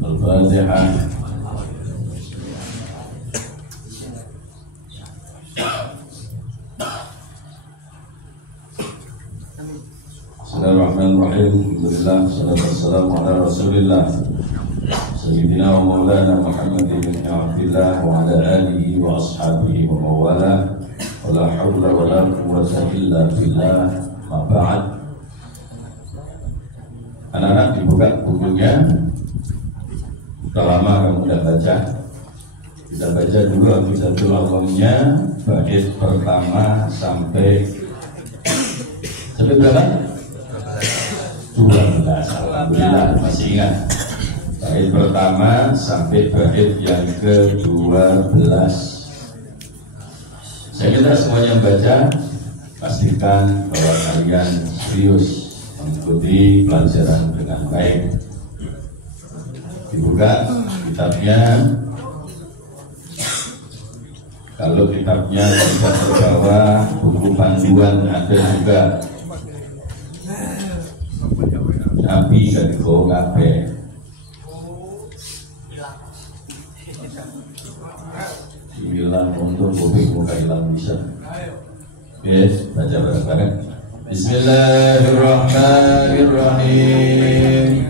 Al-Fatihah. Bismillahirrahmanirrahim. Alhamdulillah, salatu wassalamu ala Rasulillah Sayyidina wa maulana Muhammad ibn Abdillah wa ala alihi wa ashabihi wa mawala wa la hawla wa la quwwata illa billah. Ma ba'd. Anak-anak dibuka bukunya. Sudah lama kamu sudah baca. Kita baca dulu Abidatul Awamnya bait pertama sampai berapa? 12. Alhamdulillah masih ingat. Bait pertama sampai bait yang ke-12. Saya minta semuanya baca, pastikan bahwa kalian serius mengikuti pelajaran dengan baik. Dibuka kitabnya. Kalau kitabnya tidak terbawa, buku panduan ada juga. Nabi dari Kogape. Hilang untuk bobek muka hilang bisa. Yes, baca bareng-bareng. Bismillahirrahmanirrahim.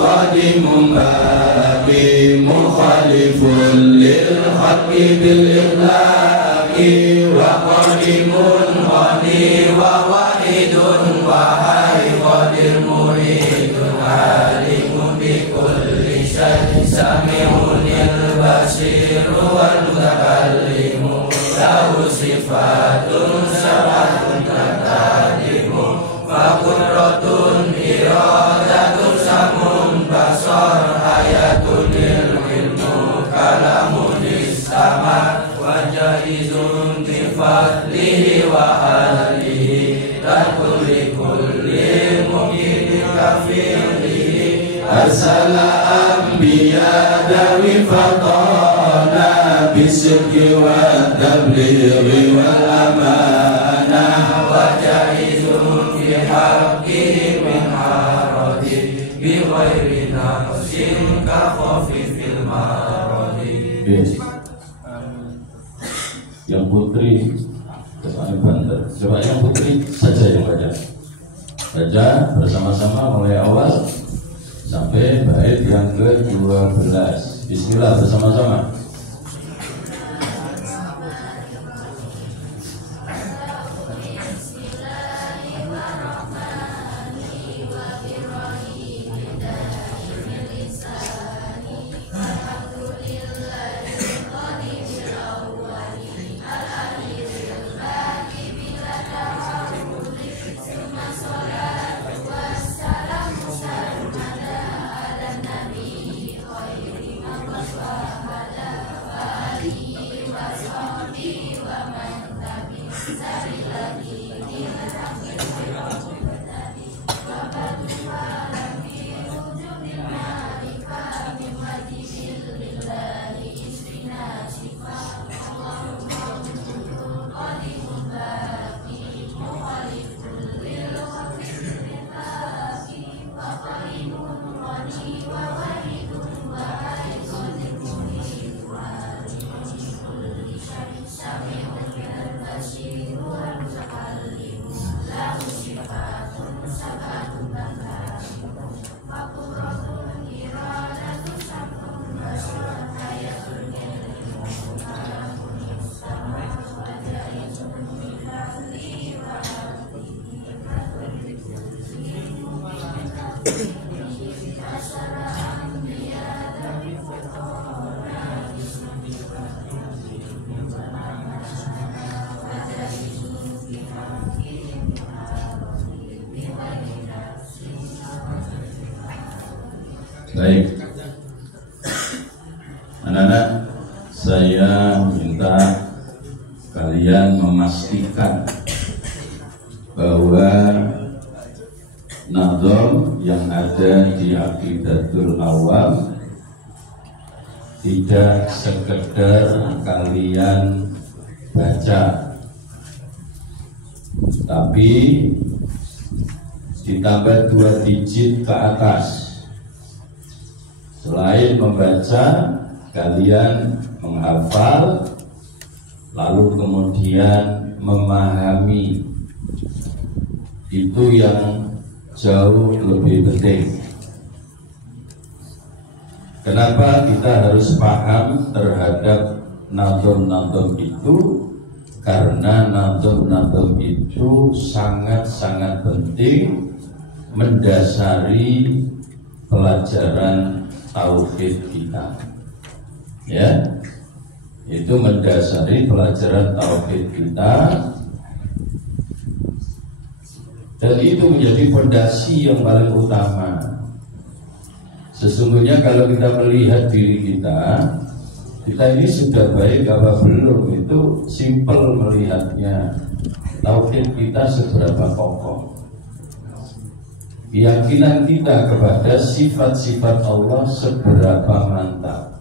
Qadimun baqi mukhalifun lil haqqi bil ikhlaqi wa qadimun ghani wa wahidun wa hay qadir muridun alimun bi kulli syai' sami'un basir wal mutakallimu lahu sifatun sabatun taqadimu fa qudratun iradatun samun basar ayatul ilmu kalamun istama wa jaizun bi fadlihi wa alihi takul li kulli mumkin kafirihi arsala anbiya dawi fatana bisidqi wa tablighi wal amanah wa jaizun fi haqqihi min aradi bi ghairi nafsin ka khafifil maradi. Yang putri coba yang putri saja yang baca bersama-sama mulai awal sampai bait yang ke-12. Bismillah bersama-sama. Baik, anak-anak, saya minta kalian memastikan bahwa nazam yang ada di Aqidatul Awam tidak sekedar kalian baca, tapi ditambah 2 digit ke atas. Selain membaca, kalian menghafal, lalu kemudian memahami. Itu yang jauh lebih penting. Kenapa kita harus paham terhadap nazam-nazam itu? Karena nazam-nazam itu sangat-sangat penting mendasari pelajaran tauhid kita, ya, itu mendasari pelajaran tauhid kita, dan itu menjadi fondasi yang paling utama. Sesungguhnya kalau kita melihat diri kita ini sudah baik apa belum, itu simpel melihatnya. Tauhid kita seberapa kokoh, keyakinan kita kepada sifat-sifat Allah seberapa mantap.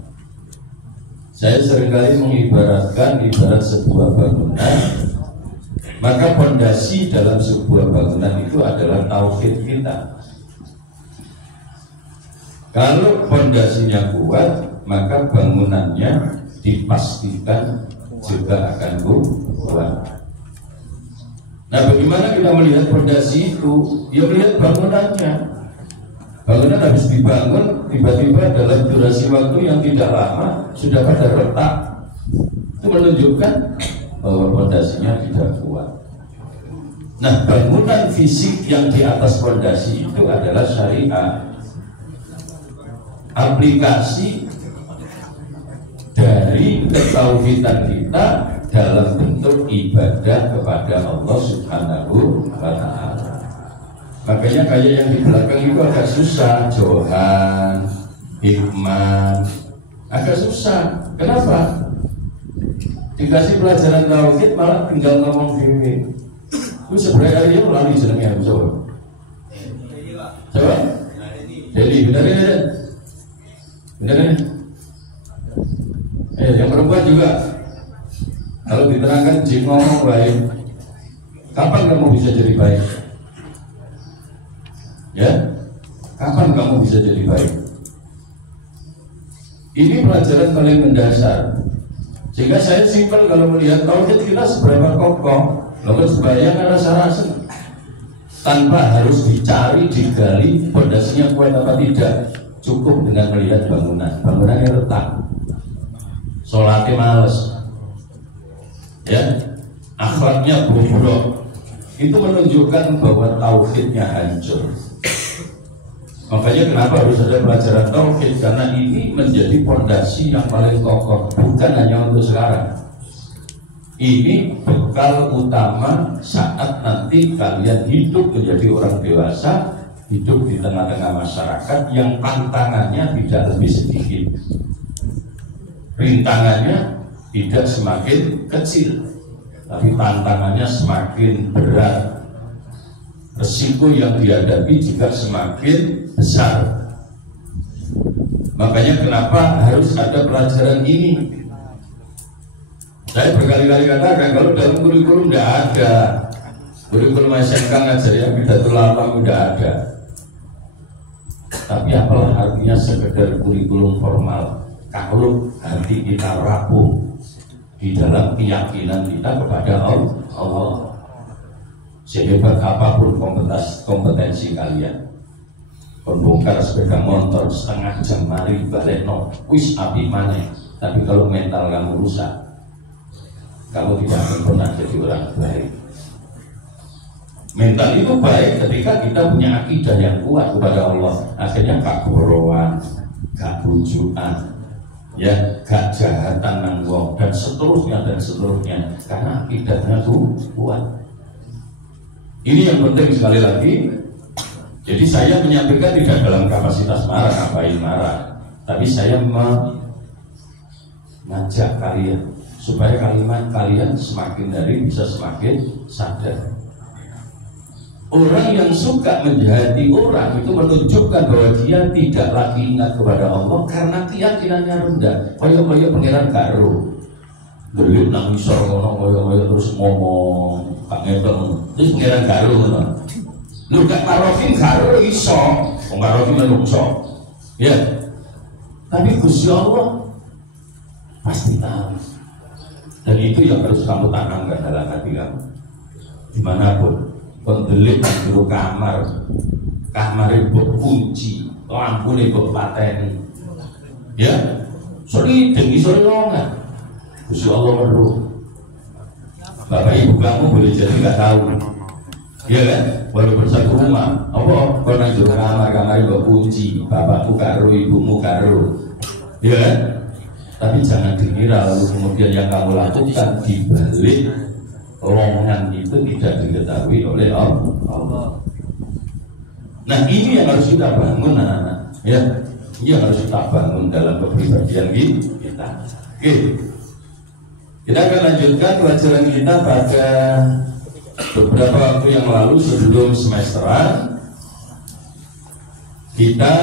Saya seringkali mengibaratkan ibarat sebuah bangunan, maka fondasi dalam sebuah bangunan itu adalah tauhid kita. Kalau fondasinya kuat, maka bangunannya dipastikan juga akan kuat. Nah, bagaimana kita melihat fondasi itu? Ya melihat bangunannya. Bangunan habis dibangun, tiba-tiba dalam durasi waktu yang tidak lama sudah pada retak. Itu menunjukkan bahwa fondasinya tidak kuat. Nah, bangunan fisik yang di atas fondasi itu adalah syariat. Aplikasi dari ketauhidan kita dalam bentuk ibadah kepada Allah Subhanahu wa Ta'ala. Makanya kayak yang di belakang itu agak susah, Johan, Hikman, agak susah. Kenapa? Dikasih pelajaran tauhid malah tinggal ngomong dewe. Itu sebenarnya dia melalui jenengnya coba. Coba? Jadi benar-benar. Benar-benar. Yang perempuan juga. Kalau diterangkan jin ngomong baik, kapan kamu bisa jadi baik? Ya, kapan kamu bisa jadi baik? Ini pelajaran paling mendasar. Sehingga saya simpel kalau melihat tauhid kita seberapa kokoh, lalu sebayang rasa-rasa tanpa harus dicari, digali fondasinya kuat apa tidak. Cukup dengan melihat bangunannya retak, sholatnya males, ya, akhlaknya buruk, itu menunjukkan bahwa tauhidnya hancur. Makanya kenapa harus ada pelajaran tauhid? Karena ini menjadi fondasi yang paling kokoh, bukan hanya untuk sekarang. Ini bekal utama saat nanti kalian hidup menjadi orang dewasa, hidup di tengah-tengah masyarakat yang tantangannya tidak lebih sedikit, rintangannya tidak semakin kecil, tapi tantangannya semakin berat, resiko yang dihadapi juga semakin besar. Makanya kenapa harus ada pelajaran ini? Saya berkali-kali katakan kalau dalam kurikulum tidak ada, kurikulum SMK ngajari Aqidatul Awam tidak ada. Tapi apalah artinya sekedar kurikulum formal kalau hati kita rapuh di dalam keyakinan kita kepada Allah. Sehebat apapun kompetensi kalian, membongkar sepeda motor setengah jam mari balik wis api maneh, tapi kalau mental kamu rusak, kamu tidak akan pernah jadi orang baik. Mental itu baik ketika kita punya akidah yang kuat kepada Allah. Akhirnya gak gorowan, gak bujukan, ya, gak jahatan nang wong dan seterusnya karena akidahnya tuh kuat. Ini yang penting sekali lagi. Jadi saya menyampaikan tidak dalam kapasitas marah, ngapain marah, tapi saya mengajak kalian supaya kalimat kalian semakin hari bisa semakin sadar. Orang yang suka menjahati orang itu menunjukkan bahwa dia tidak lagi ingat kepada Allah karena keyakinannya rendah. Kaya pangeran karo belut nang isor ngono kaya terus ngomong Pak Ngetel terus pangeran karo ngono. Lu gak marofin karo iso, wong marofin menungso. Ya. Tapi Gusti Allah pasti tahu. Dan itu yang harus kamu tanamkan dalam hati kamu. Dimanapun pendelik di kamar itu kunci, lampu ini pateni, ya, sorry, tinggi sorry longan, Gusti Allah meru. Bapak ibu kamu boleh jadi nggak tahu, ya kan? Walaupun satu rumah, apa? Kau nang jero kamar itu kunci, bapakmu karo, ibumu karo, ya kan? Tapi jangan dikira lalu kemudian yang kamu lakukan di balik lowongan itu tidak diketahui oleh Allah. Nah ini yang harus kita bangun anak-anak, ya. Ini yang harus kita bangun dalam kepribadian kita. Oke, kita akan lanjutkan pelajaran kita pada beberapa waktu yang lalu sebelum semesteran. Kita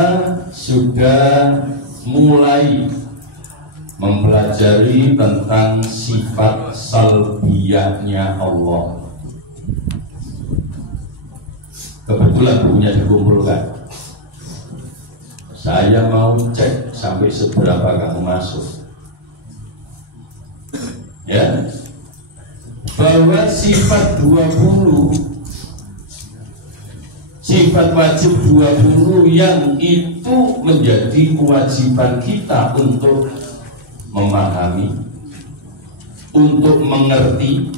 sudah mulai mempelajari tentang sifat salbiyahnya Allah. Kebetulan bukunya dikumpulkan. Saya mau cek sampai seberapa kamu masuk. Ya, bahwa sifat 20, sifat wajib 20 yang itu menjadi kewajiban kita untuk memahami, untuk mengerti,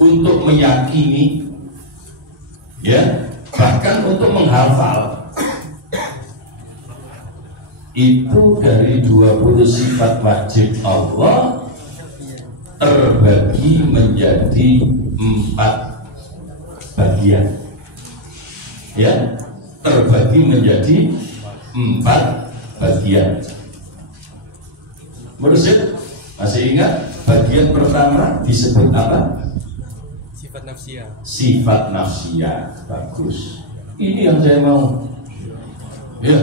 untuk meyakini, ya, bahkan untuk menghafal. Itu dari 20 sifat wajib Allah terbagi menjadi 4 bagian, ya, terbagi menjadi 4 bagian. Merusit, masih ingat bagian pertama disebut apa? Sifat nafsiyah. Sifat nafsiyah, bagus. Ini yang saya mau. Ya,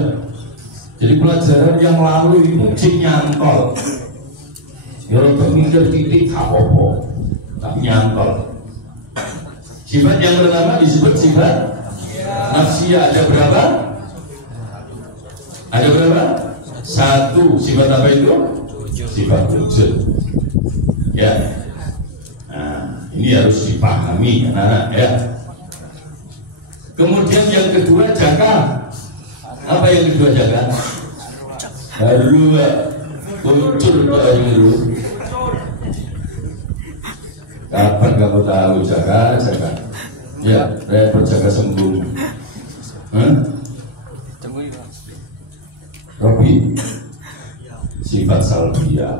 jadi pelajaran yang lalu itu cik nyantol. Ya untuk mikir titik apa-apa, tapi nyantol. Sifat yang pertama disebut sifat nafsiyah. Ada berapa? Ada berapa? 1. Sifat apa itu? Sifat wujud, ya. Nah, ini harus dipahami anak-anak, ya. Kemudian yang kedua jaka. Apa yang kedua jaka? Baru muncul baru. Kapan kamu tahu jaka? Ya, saya berjaga sembuh. Robi. Sifat salbiyah,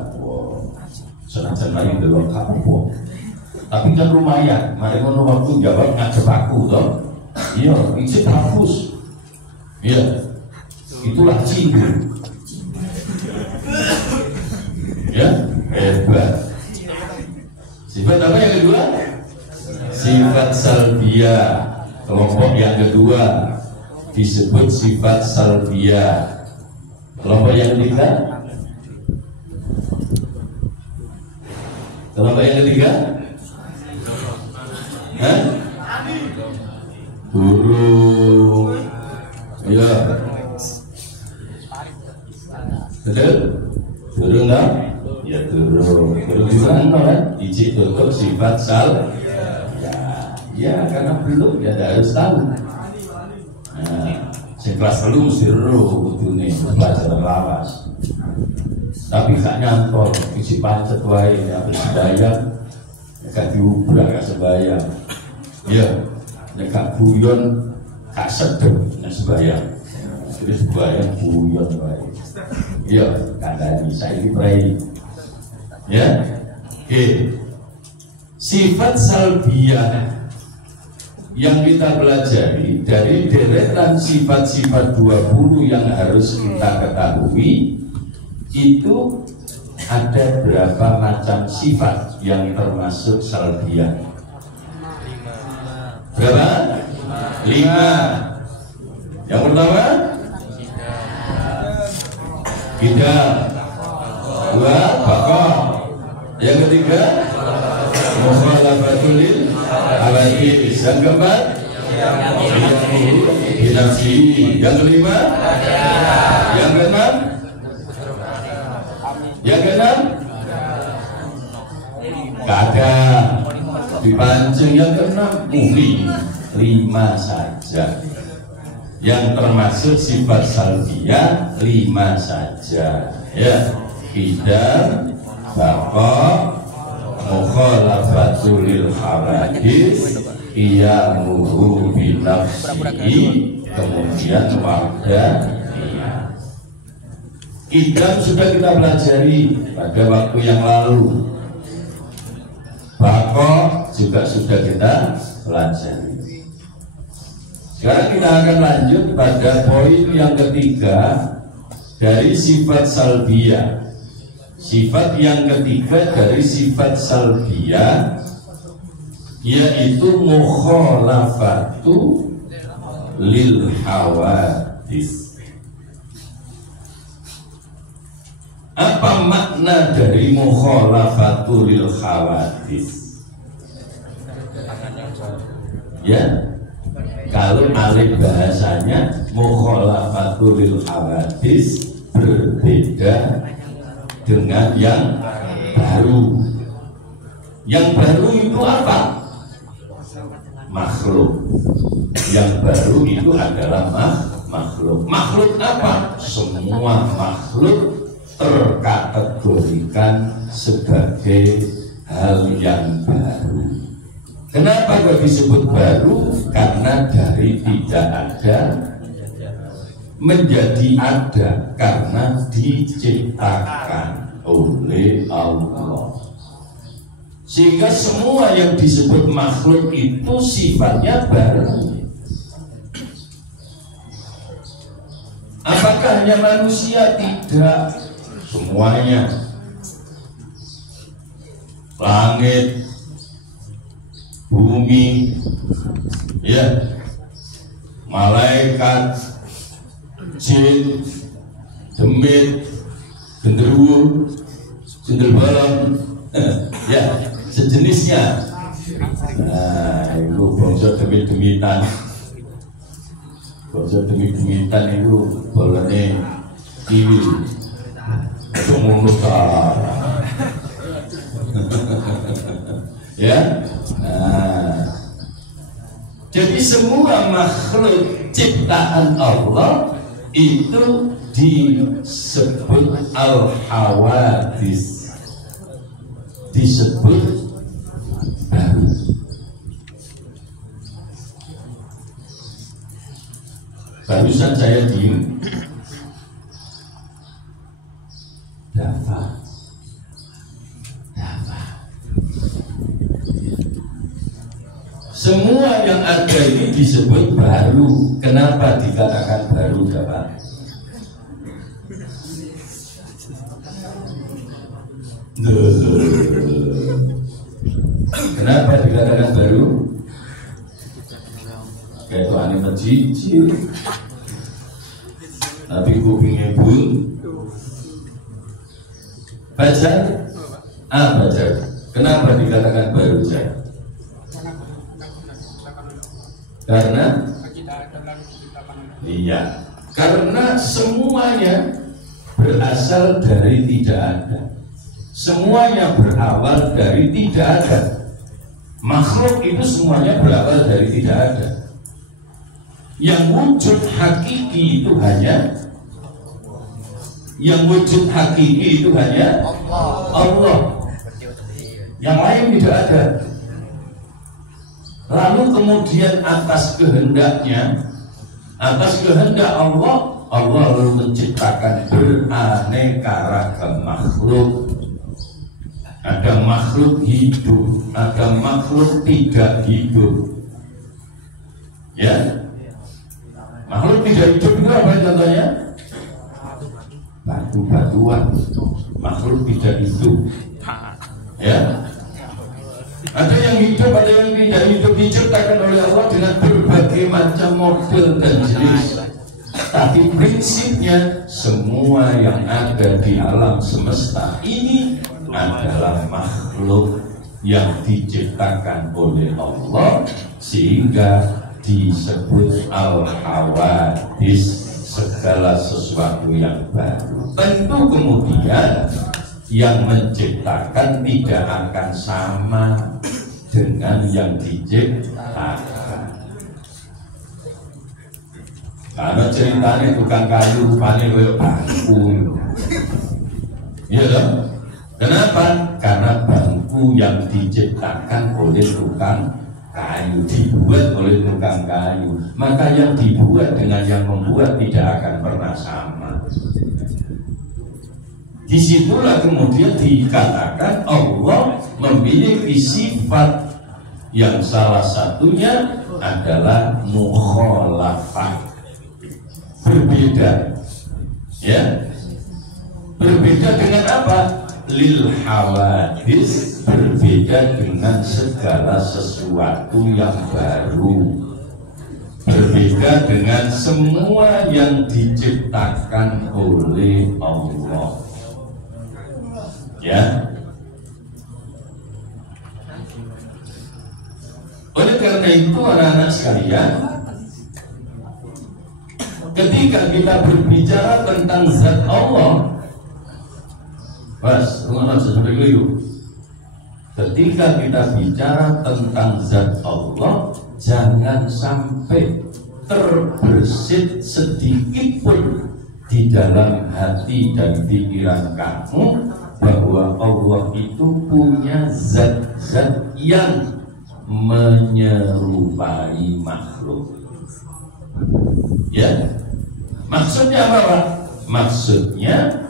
senajan lain delok apa, tapi kan lumayan. Mari ngono waktu jawab ngajak aku toh, iya, itu hapus, iya, itulah cinta, ya, hebat. Sifat apa yang kedua? Sifat salbiyah, kelompok yang kedua disebut sifat salbiyah. Kelompok yang ketiga? Kelompok yang ketiga? Burung. Ya. Betul? Burung tak? Ya burung. Burung di mana kan? Ijik tutup sifat sal. Ya karena belum ya tidak harus tahu. Nah, kelas belum mesti roh ini pelajaran lawas. Tapi gak nyantol, isi pancet wae, habis sembahyang, gak diubrak, gak sembahyang. Ya, Nek guyon gak sedep nek sembayang. Terus sembayang guyon wae. Iya, kandhani saiki prai. Ya. Oke. Sifat salbiyah yang kita pelajari dari deretan sifat-sifat 20 yang harus kita ketahui itu ada berapa macam sifat yang termasuk salbiyah? Berapa? 5. Yang pertama bid'ah, 2 baqa', yang ketiga mukhalafatul hawadits, yang keempat binafsi, yang kelima, yang keenam, kadang dipancing, yang keenam mufli. 5 saja yang termasuk sifat salbiyah, 5 saja ya. Bid'ah, baqa', mukhalafatul hawadits, qiyamuhu bi nafsihi, kemudian wahdaniyah. Idam sudah kita pelajari pada waktu yang lalu. Baqa' juga sudah kita pelajari. Sekarang kita akan lanjut pada poin yang ketiga dari sifat salbiyah. Sifat yang ketiga dari sifat salbiyah yaitu mukhalafatu lil hawadits. Apa makna dari mukhalafatu lil hawadits? Ya, kalau alif bahasanya mukhalafatul lil hawadits, berbeda dengan yang baru. Yang baru itu apa? Makhluk. Yang baru itu adalah makhluk. Makhluk apa? Semua makhluk terkategorikan sebagai hal yang baru. Kenapa kok disebut baru? Karena dari tidak ada menjadi ada, karena diciptakan oleh Allah. Sehingga semua yang disebut makhluk itu sifatnya baru. Apakah hanya manusia? Tidak, semuanya. Langit, bumi, ya, malaikat, jin, demit, genderuwo, cendebolong, ya, sejenisnya. Nah, itu bangsa demit-demitan. Bangsa demit-demitan itu bolanya kiwi, kemunutan. Ya. Nah, jadi semua makhluk ciptaan Allah itu disebut al-hawadits, disebut baru. Barusan saya diem, dapat. Semua yang ada ini disebut baru. Kenapa dikatakan baru, Bapak? Kenapa dikatakan baru? Kayak itu aneh cicil, tapi kupingnya bul. Baca? Baca. Kenapa dikatakan baru, saya? Karena iya, karena semuanya berasal dari tidak ada. Semuanya berawal dari tidak ada. Makhluk itu semuanya berawal dari tidak ada. Yang wujud hakiki itu hanya Allah. Yang lain tidak ada. Lalu kemudian atas kehendak Allah, Allah lalu menciptakan beraneka ragam makhluk. Ada makhluk hidup, ada makhluk tidak hidup. Ya, makhluk tidak hidup itu apa contohnya? Batu-batuan, makhluk tidak hidup. Ya, ada yang hidup, ada yang tidak hidup, diciptakan oleh Allah dengan berbagai macam model dan jenis. Tapi prinsipnya semua yang ada di alam semesta ini adalah makhluk yang diciptakan oleh Allah, sehingga disebut al-hawadis, segala sesuatu yang baru. Tentu kemudian yang menciptakan tidak akan sama dengan yang diciptakan. Karena ceritanya tukang kayu rupanya kayak bangku. Iya dong? Kenapa? Karena bangku yang diciptakan oleh tukang kayu, dibuat oleh tukang kayu, maka yang dibuat dengan yang membuat tidak akan pernah sama. Disitulah kemudian dikatakan Allah memiliki sifat yang salah satunya adalah mukhalafah, berbeda. Ya, berbeda dengan apa? Lil hawadis, berbeda dengan segala sesuatu yang baru, berbeda dengan semua yang diciptakan oleh Allah. Ya, oleh karena itu anak-anak sekalian, ketika kita berbicara tentang zat Allah, Mas, rumah sampai keliru. Ketika kita bicara tentang zat Allah, jangan sampai terbersit sedikit pun di dalam hati dan pikiran kamu bahwa Allah itu punya zat-zat yang menyerupai makhluk. Ya, maksudnya apa, Pak? Maksudnya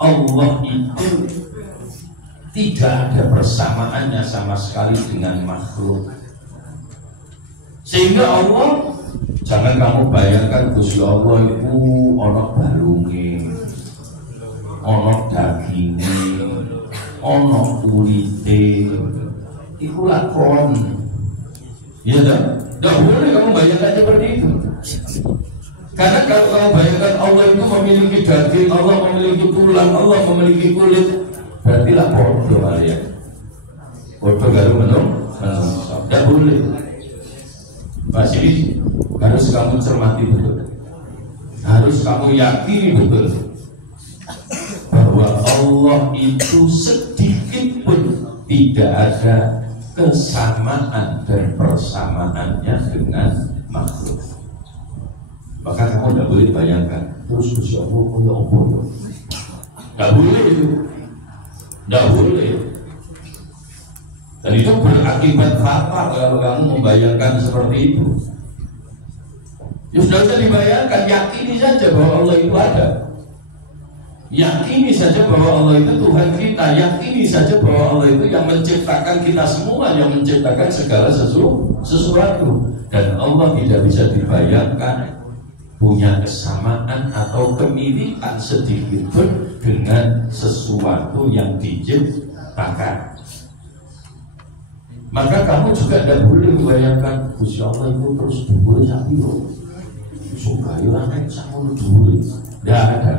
Allah itu tidak ada persamaannya sama sekali dengan makhluk. Sehingga Allah, jangan kamu bayangkan Gusti Allah itu ono balunge, ono daginge, ono kulite, itu lakon. Ya dah, tidak boleh kamu bayangkan seperti itu. Karena kalau kamu bayangkan Allah itu memiliki daging, Allah memiliki tulang, Allah memiliki kulit, berarti lah bodoh kalian. Bodoh garu menung, tidak boleh. Mas ini harus kamu cermati betul, harus kamu yakini betul bahwa Allah itu sedikit pun tidak ada kesamaan dan persamaannya dengan makhluk. Maka kamu tidak boleh bayangkan terus Gusti Allah punya apa? Tidak boleh itu, tidak boleh. Dan itu berakibat fatal kalau kamu membayangkan seperti itu. Ya sudah bisa dibayangkan, yakini saja bahwa Allah itu ada. Yakini saja bahwa Allah itu Tuhan kita. Yakini saja bahwa Allah itu yang menciptakan kita semua, yang menciptakan segala sesuatu. Dan Allah tidak bisa dibayangkan punya kesamaan atau kemiripan sedikit pun dengan sesuatu yang diciptakan. Maka kamu juga tidak boleh membayangkan Gusti Allah itu terus dulu sapi loh. Sukalah naik sama dulu. Tidak ada.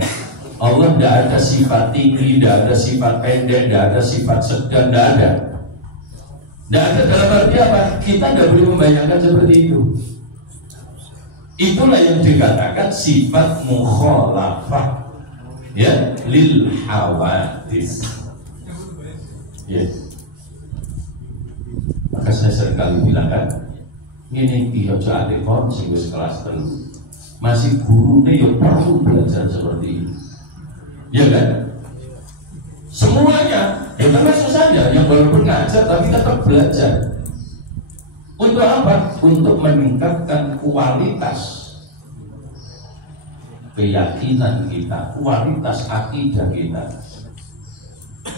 Allah tidak ada sifat tinggi, tidak ada sifat pendek, tidak ada sifat sedang, tidak ada. Tidak ada dalam arti apa? Kita tidak boleh membayangkan seperti itu. Itulah yang dikatakan sifat mukhalafah, ya, lil hawadis. Ya. Maka saya seringkali bilang kan, ini dia jadi kon sing wis kelas 3. Masih gurunya yang perlu belajar seperti ini. Ya kan? Semuanya, ya termasuk saja yang baru ngajar tapi tetap belajar. Untuk apa? Untuk meningkatkan kualitas keyakinan kita, kualitas akidah kita.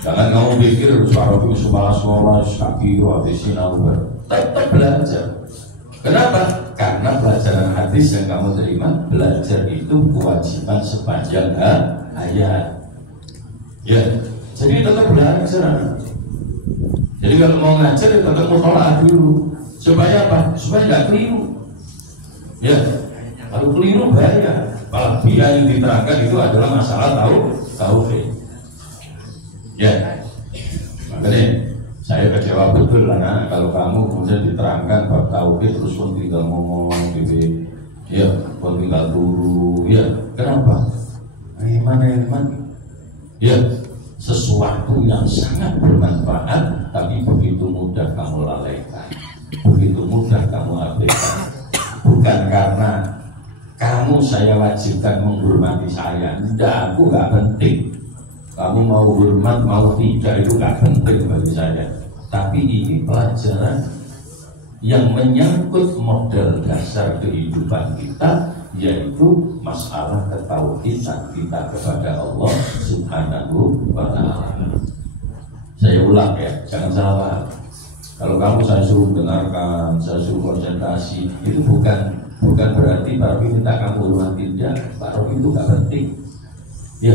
Jangan kamu pikir suaraku sekolah kaki habis sinau, tetap belajar. Kenapa? Karena pelajaran hadis yang kamu terima, belajar itu kewajiban sepanjang hayat. Ya, jadi tetap belajar. Jadi kalau mau ngajar ya tetap mutolaah dulu. Supaya apa? Supaya nggak keliru. Ya, kalau keliru bahaya. Apalagi yang diterangkan itu adalah masalah tauhid. Ya, makanya saya kecewa betul lah kalau kamu kemudian diterangkan bab tauhid terus pun tinggal ngomong gitu. Ya, pun tinggal turu. Ya, kenapa? Iman. Ya, sesuatu yang sangat bermanfaat tapi begitu mudah kamu lalaikan, begitu mudah kamu abaikan. Bukan karena kamu saya wajibkan menghormati saya, enggak, aku gak penting. Kamu mau hormat mau tidak itu gak penting bagi saya. Tapi ini pelajaran yang menyangkut modal dasar kehidupan kita, yaitu masalah ketauhidan kita kepada Allah Subhanahu wa ta'ala. Saya ulang ya, jangan salah. Kalau kamu saya suruh dengarkan, saya suruh konsentrasi, itu bukan berarti Pak Rofi minta kamu hormati. Tidak, Pak Rofi itu gak penting. Ya,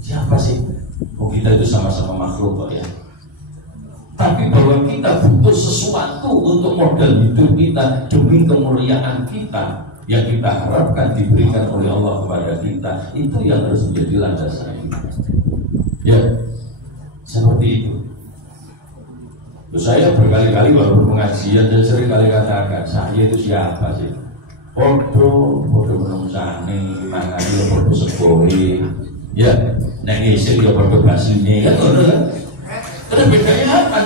siapa sih? Oh, kita itu sama-sama makhluk kok ya. Tapi bahwa kita butuh sesuatu untuk modal hidup kita demi kemuliaan kita yang kita harapkan diberikan oleh Allah kepada kita, itu yang harus menjadi landasan kita. Ya, seperti itu. Saya berkali-kali waktu pengajian dan sering kali katakan, saya itu siapa sih? Podo menungsane, mangane ya podo segore, ya, nek ngising ya podo basine, kan ngono kan? Terus bedanya apa?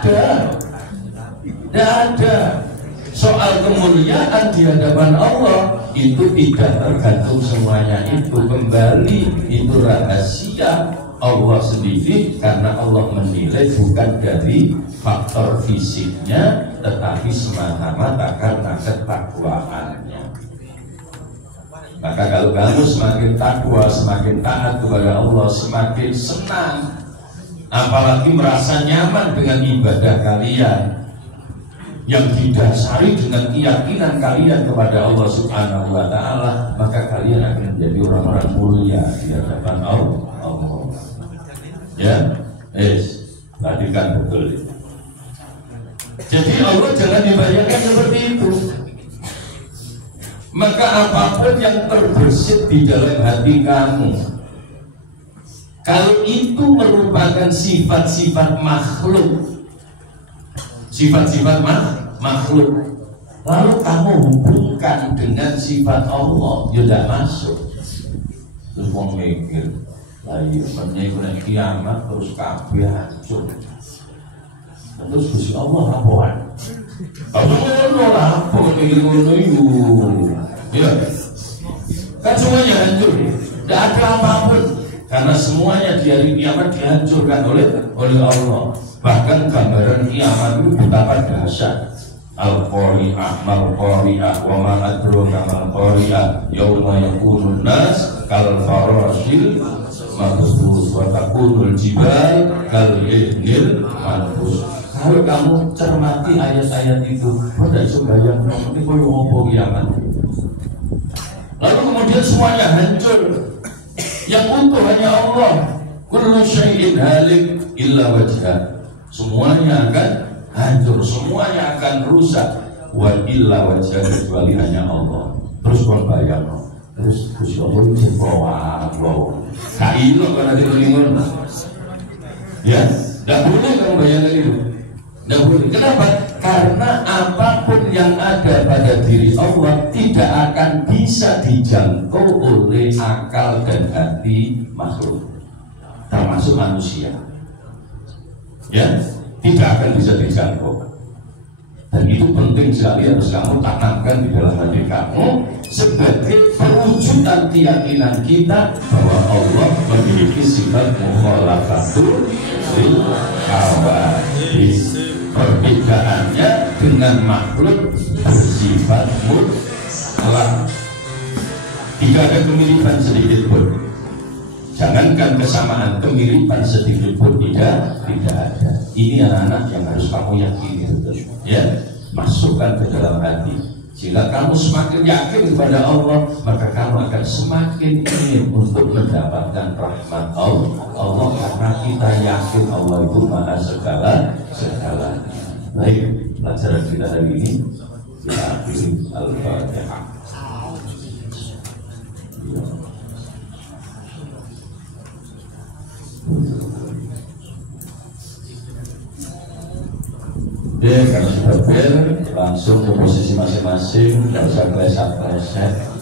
Tidak ada. Soal kemuliaan di hadapan Allah itu tidak tergantung semuanya itu, kembali itu rahasia Allah sendiri, karena Allah menilai bukan dari faktor fisiknya tetapi semata-mata karena ketakwaannya. Maka kalau kamu semakin takwa, semakin taat kepada Allah, semakin senang, apalagi merasa nyaman dengan ibadah kalian yang didasari dengan keyakinan kalian kepada Allah Subhanahu wa ta'ala, maka kalian akan menjadi orang-orang mulia di hadapan Allah. Ya, perhatikan betul. Jadi Allah jangan dibayangkan seperti itu. Maka apapun yang terbersit di dalam hati kamu, kalau itu merupakan sifat-sifat makhluk, sifat-sifat makhluk, lalu kamu hubungkan dengan sifat Allah, ya tidak masuk. Terus mau mikir, lagi menyebut kiamat terus kabeh hancur. Terus Gusti Allah laporan. Kalau ngono apa mikir ngono itu? Ya. Kan semuanya hancur. Tidak ada apapun. Karena semuanya di hari kiamat dihancurkan oleh Allah. Bahkan gambaran kiamat itu betapa dahsyat. Al-Qari'ah, Mal-Qari'ah, wa ma adraka mal-Qari'ah, yauma yakunun nas kal farashil mabthus wa takunul jibal kal ihnil manfus. Kalau kamu cermati ayat-ayat itu, pada juga yang ini koyo opo kiamat. Lalu kemudian semuanya hancur. Yang utuh hanya Allah. Kullu syai'in halik illa wajhah. Semuanya akan hancur, semuanya akan rusak. Wa illa wajhah, kecuali hanya Allah. Terus kon bayang, terus Gusti Allah itu wow. Kailo kan ada ngono. Ya, enggak boleh kamu bayangkan itu. Enggak boleh. Kenapa? Karena apapun yang ada pada diri Allah tidak akan bisa dijangkau oleh akal dan hati makhluk, termasuk manusia. Ya, tidak akan bisa dijangkau. Dan itu penting sekali harus kamu tanamkan di dalam hati kamu sebagai perwujudan keyakinan kita bahwa Allah memiliki sifat mukhalafatul lil hawadits. Perbedaannya dengan makhluk bersifat mutlak. Tidak ada kemiripan sedikit pun. Jangankan kesamaan, kemiripan sedikit pun tidak ada. Ini anak-anak yang harus kamu yakini, ya, masukkan ke dalam hati. Jika kamu semakin yakin kepada Allah, maka kamu akan semakin ingin untuk mendapatkan rahmat Allah karena kita yakin Allah itu maha segala. Baik, pelajaran kita hari ini kita akhiri Al-Fatihah. Oke, kalau sudah bel, langsung ke posisi masing-masing, tidak usah klesak-klesak.